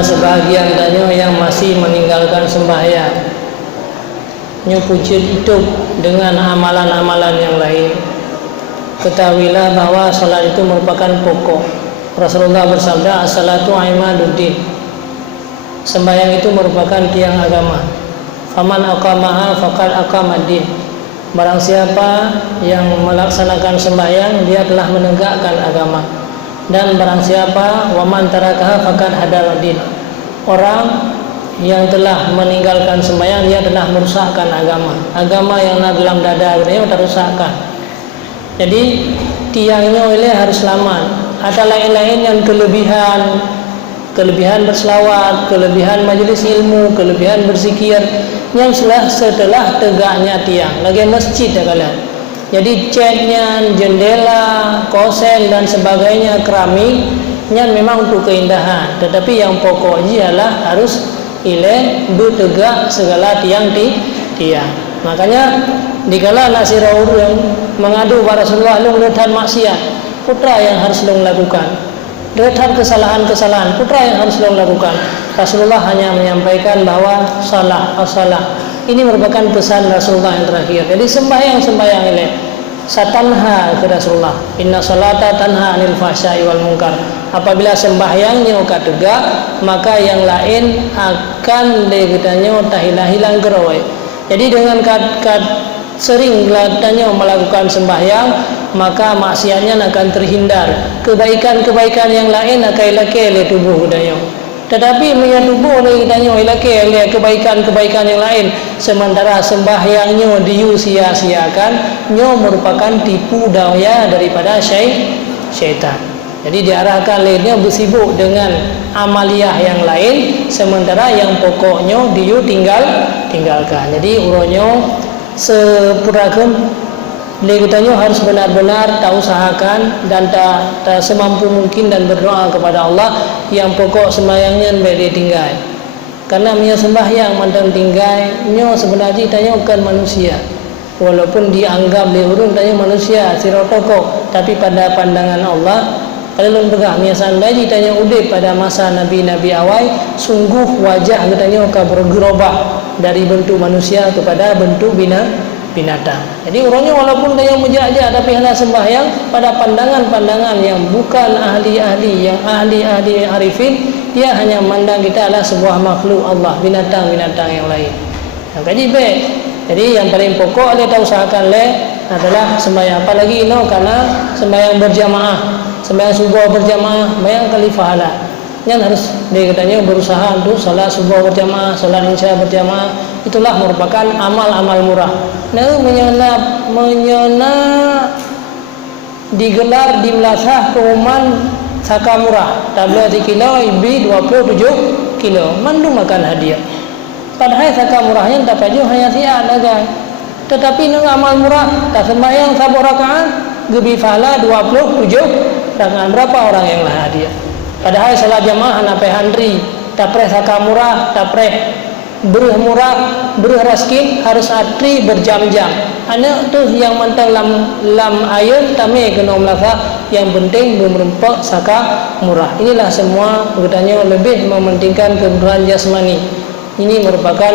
sebahagian danyo yang masih meninggalkan sembahyang, nyo pucet hidup dengan amalan-amalan yang lain. Ketahuilah bahwa salat itu merupakan pokok. Rasulullah bersabda, as-salatu imaduddin. Sembahyang itu merupakan tiang agama. Faman aqamaha faqad aqamaddin. Barang siapa yang melaksanakan sembahyang, dia telah menegakkan agama. Dan barang siapa waman tarakaha faqad hadaladin. Orang yang telah meninggalkan sembahyang, dia telah merusakkan agama. Agama yang ada dalam dada dia terusakkan. Jadi tiangnya oleh harus selamat. Ada lain-lain yang kelebihan berselawat, kelebihan majelis ilmu, kelebihan berzikir yang setelah tegaknya tiang. Lagi masjid ya kalian. Jadi catnya, jendela, kosen dan sebagainya, keramik yang memang untuk keindahan. Tetapi yang pokok ialah harus bertegak segala tiang. Makanya dikala nasira orang mengadu pada Rasulullah, lu melihat maksiat, putra yang harus lu lakukan. Lihat kesalahan-kesalahan, putra yang harus lu lakukan. Rasulullah hanya menyampaikan bahwa salah. Ini merupakan pesan Rasulullah yang terakhir. Jadi sembahyang ini satanha ke Rasulullah. Inna salata tanha anil fahsya'i wal munkar. Apabila sembahyangnya tegak, maka yang lain akan dikatanya hilang gerawai. Jadi dengan sering katanya melakukan sembahyang, maka maksiatnya akan terhindar. Kebaikan-kebaikan yang lain akan ilake oleh tubuh katanya. Tetapi menyatubuh oleh katanya ilake oleh kebaikan-kebaikan yang lain. Sementara sembahyangnya diusia-siakan, nyo merupakan tipu daya daripada syaitan. Jadi diarahkan lainnya bersibuk dengan amaliyah yang lain, sementara yang pokoknya dia tinggalkan. Jadi uronyo sepurakan legutanyo harus benar-benar tak usahakan dan tak semampu mungkin dan berdoa kepada Allah yang pokok sembahyangnya boleh tinggal. Karena punya sembahyang mantan tinggal, nyo sebenarnya tanya bukan manusia. Walaupun dianggap diurung tanya manusia sirotoko, tapi pada pandangan Allah kalau bergah miasan lagi tanya udip pada masa nabi-nabi awal, sungguh wajah katanya bergerubah dari bentuk manusia kepada bentuk binatang. Jadi orangnya walaupun tanya mujaja tapi hendak sembahyang, pada pandangan-pandangan yang bukan ahli-ahli, yang ahli-ahli arifin, dia hanya memandang kita adalah sebuah makhluk Allah, binatang-binatang yang lain. Jadi baik. Jadi yang paling pokok dia usahakan adalah sembahyang. Apalagi karena sembahyang berjamaah. Sembahyang subuh berjamaah bayang kali pahala. Yang harus dia katanya berusaha untuk salat subuh berjamaah, salat isya berjamaah. Itulah merupakan amal-amal murah. Nah, menyana digelar di Melasah pengumuman saka murah. Tablet 1 kilo, ibi 27 kilo. Mandu makan hadiah. Padahal saka murahnya tak paju hanya siat aja. Tetapi nang amal murah tak sembahyang 1 rakaat gebi pahala 27 rakaat. Berapa orang yang lah hadiah? Padahal salat jamaah hana pehantri, tak pre saka murah, tak pre beruh murah, beruh raskin harus atri berjam-jam. Ana tu yang mantang lam ayat tame kena melasa, yang penting belum rempok saka murah. Inilah semua bertanya lebih mementingkan kebutuhan jasmani. Ini merupakan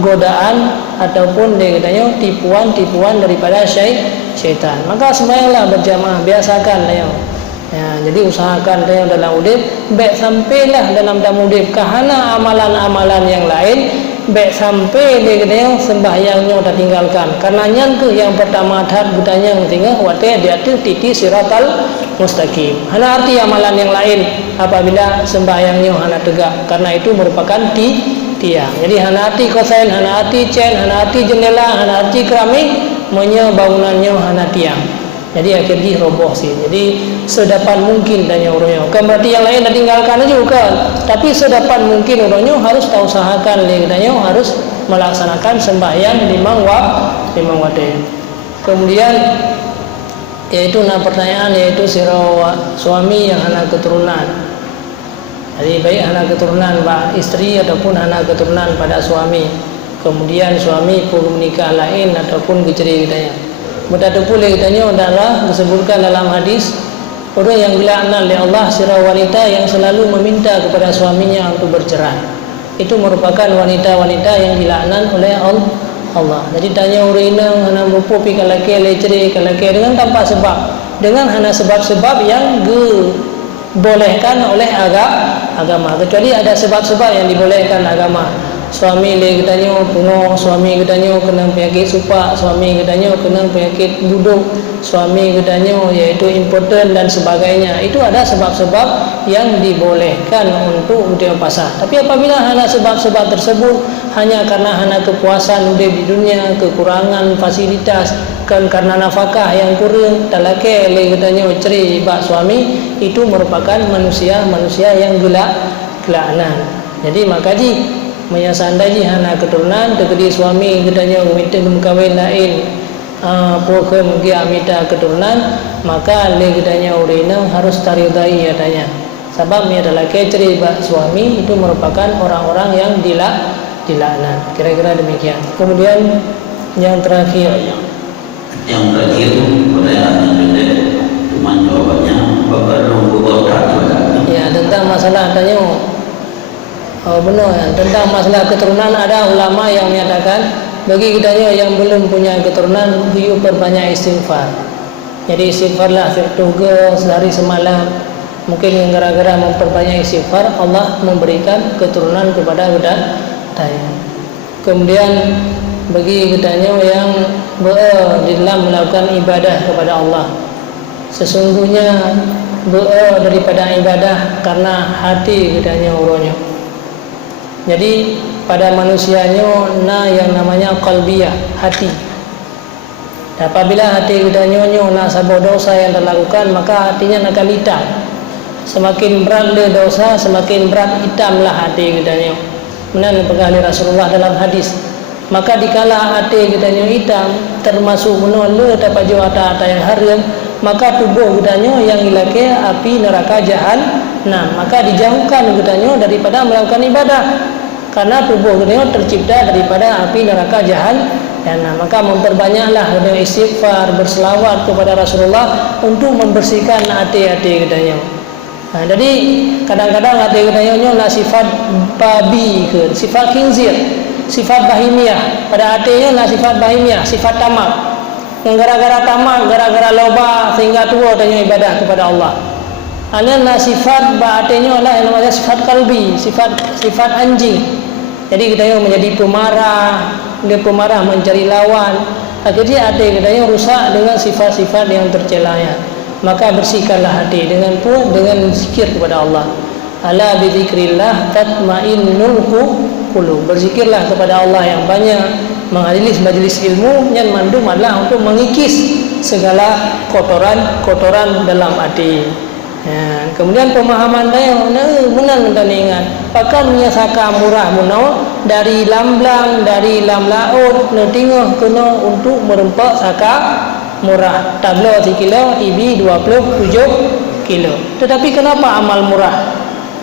godaan ataupun katanya tipuan daripada syaitan. Maka sembahyanglah berjamaah, biasakan ya, jadi usahakan dalam udip baik sampailah dalam udip kahana amalan-amalan yang lain baik sampai dia sembahyangnya dah tinggalkan. Karena tu yang pertama had bertanya tinggal wate dia tu titi siratal mustaqim. Hana arti amalan yang lain apabila sembahyangnya hana tegak, karena itu merupakan tiang. Jadi hana arti kosen, hana arti cen, hana arti jendela, hana arti keramik, bangunannya hana tiang. Jadi akhirnya roboh sih. Jadi sedapat mungkin tanya orangnya. Bukan berarti yang lain dah tinggalkan aja bukan. Tapi sedapat mungkin orangnya harus tak usahakan tanya harus melaksanakan sembahyang 5 waktu. Kemudian yaitu pertanyaan yaitu suami yang anak keturunan. Jadi baik anak keturunan istri ataupun anak keturunan pada suami. Kemudian suami pun menikah lain ataupun bercerai katanya. Mudah pula katanya adalah disebutkan dalam hadis Orang yang dilaknat oleh Allah sira wanita yang selalu meminta kepada suaminya untuk bercerai. Itu merupakan wanita-wanita yang dilaknat oleh Allah. Jadi tanya orang inang hana rupa pi kalake leceri kalake dengan tanpa sebab, dengan hana sebab-sebab yang dibolehkan oleh agama. Kecuali ada sebab-sebab yang dibolehkan agama. Suami le katanya pungo, suami katanya kena penyakit supak, suami katanya kena penyakit duduk, suami katanya iaitu impoten dan sebagainya. Itu ada sebab-sebab yang dibolehkan untuk dia pasah. Tapi apabila hanya sebab-sebab tersebut hanya karena hanya kepuasan hidup di dunia, kekurangan fasilitas, kan karena nafkah yang kurang, talake le katanya ceri bak suami, itu merupakan manusia yang gelaknan. Jadi makaji menyasandai hana keturunan tegedi suami katanya minta kawin lain pokok dia minta keturunan, maka le katanya urina harus taridai katanya. Sebab dia adalah keceri bak suami, itu merupakan orang-orang yang dilaknat. Kira-kira demikian. Kemudian yang terakhir itu pertanyaan pendek, cuma jawabannya bapak rumbu ya tentang masalah tanya. Benar ya. Tentang masalah keturunan ada ulama yang menyatakan bagi kitanya yang belum punya keturunan dia perbanyak istighfar. Jadi istighfarlah firtuga sehari semalam. Mungkin yang gara-gara memperbanyak istighfar Allah memberikan keturunan kepada kitanya. Kemudian bagi kitanya yang di dalam melakukan ibadah kepada Allah, sesungguhnya daripada ibadah karena hati kitanya urunnya. Jadi pada manusianya yang namanya qalbiyah, hati. Apabila hati kita nyonyo nak sabar dosa yang terlakukan, maka hatinya akan hitam. Semakin berat le dosa, semakin berat hitamlah hati kita nyo. Menan pegahli Rasulullah dalam hadis. Maka dikala hati kita nyo hitam, termasuk menol le dapat jawata yang haram, maka tubuh kita nyo yang ilake api neraka jahanam. Maka dijauhkan kita nyo daripada melakukan ibadah. Karena tubuh kita tercipta daripada api neraka jahanam. Maka memperbanyaklah dengan istighfar, berselawat kepada Rasulullah untuk membersihkan hati-hati kita. Jadi kadang-kadang hati kita adalah sifat babi ke, sifat khinzir, sifat bahimiah. Pada hatinya adalah sifat bahimiah, sifat tamak. Yang gara-gara tamak, gara-gara loba sehingga tua tanya ibadah kepada Allah. Adalah sifat hatinya adalah yang namanya sifat kalbi, sifat anjing. Jadi kita menjadi pemarah, dia pemarah mencari lawan. Akhirnya hati kita rusak dengan sifat-sifat yang tercelanya. Maka bersihkanlah hati dengan zikir kepada Allah. Ala bi dzikrillah tatmainnul qulub. Berzikirlah kepada Allah yang banyak, menghadiri majlis ilmu yang mandum adalah untuk mengikis segala kotoran dalam hati. Kemudian pemahaman dia benar ingat pakan menyasaka murah munau dari lamblang dari lam laut netingah kena untuk merempak saka murah tablo 3 kilo ibi 27 kilo. Tetapi kenapa amal murah?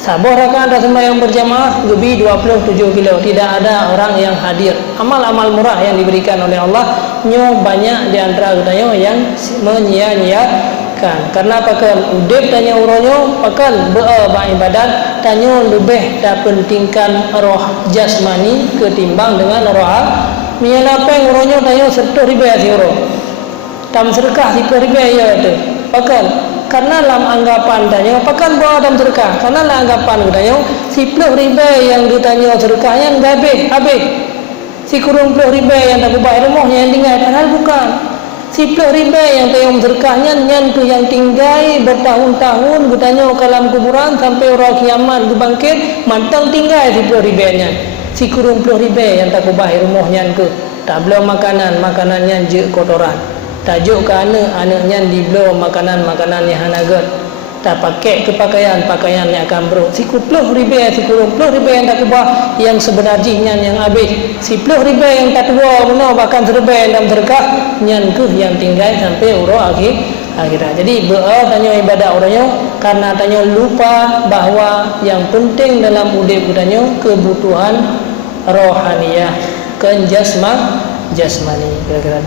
Sabar rakaat ada sembahyang berjamaah gebi 27 kilo, tidak ada orang yang hadir. Amal-amal murah yang diberikan oleh Allah nyo banyak di antara kita yang menyia-nyiakan. Karena pakan udip tanya uronyo, pakan beribadat tanya lebih dah pentingkan roh jasmani ketimbang dengan roh menyelapeng uronyo tanya 100 ribu si uro. Tam sedekah 10 ribu ya tu. Pakan karena dalam anggapan tanya pakan bawa dalam sedekah. Karena dalam anggapan tanya 10 ribu yang ditanya sedekahnya habis. Si kurung 10 ribu yang tak ubah rumahnya yang tinggal padahal bukan. 10 ribu yang tayang sedekahnya nyan tu yang tinggal bertahun-tahun bertanya kalam kuburan sampai orang kiamat dibangkit mantang tinggal 10 ribu nya. Si kurung 10 ribu yang tak ubah rumahnya ke. Tak belum makanannya je kotoran. Tajuk ke anaknya di belum makanan yang hanagat. Tak pakai pakaian yang akan bro. Si 10 ribu si kurung 10 ribu yang tak ubah yang sebenarnya yang habis. Si 10 ribu yang tak tua benar bahkan serba yang dalam sedekah nyan ke yang tinggal sampai urut akhirat. Jadi tanya ibadah orangnya karena tanya lupa bahawa yang penting dalam hidup kitanya kebutuhan rohaniyah, jasmani kira-kira.